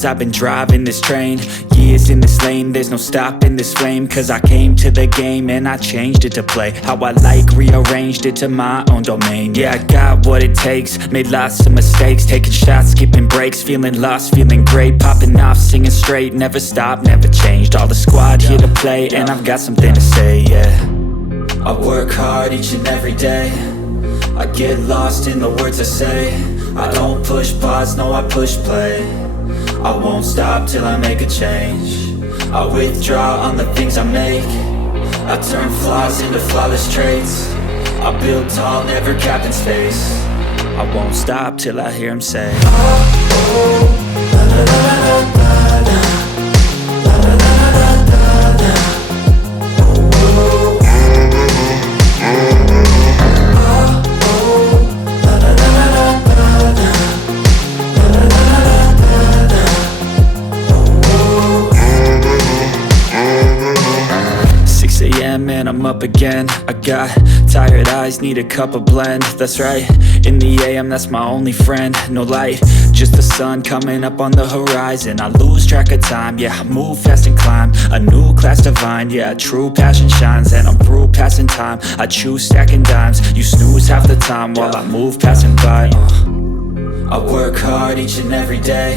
years I've been driving this train, years in this lane, there's no stopping this flame. Cause I came to the game and I changed it to play how I like, rearranged it to my own domain. Yeah, I got what it takes, made lots of mistakes, taking shots, skipping breaks, feeling lost, feeling great, popping off, singing straight, never stopped, never changed. All the squad here to play and I've got something to say, yeah. I work hard each and every day, I get lost in the words I say. I don't push pause, no I push play. I won't stop till I make a change. I withdraw on the things I make. I turn flaws into flawless traits. I build tall, never capped in space. I won't stop till I hear him say, oh, oh, la la la la la la. And I'm up again. I got tired eyes, need a cup of blend. That's right, in the AM, that's my only friend. No light, just the sun coming up on the horizon. I lose track of time, yeah, I move fast and climb a new class divine, yeah, true passion shines. And I'm through passing time, I choose stacking dimes. You snooze half the time while I move passing by. I work hard each and every day,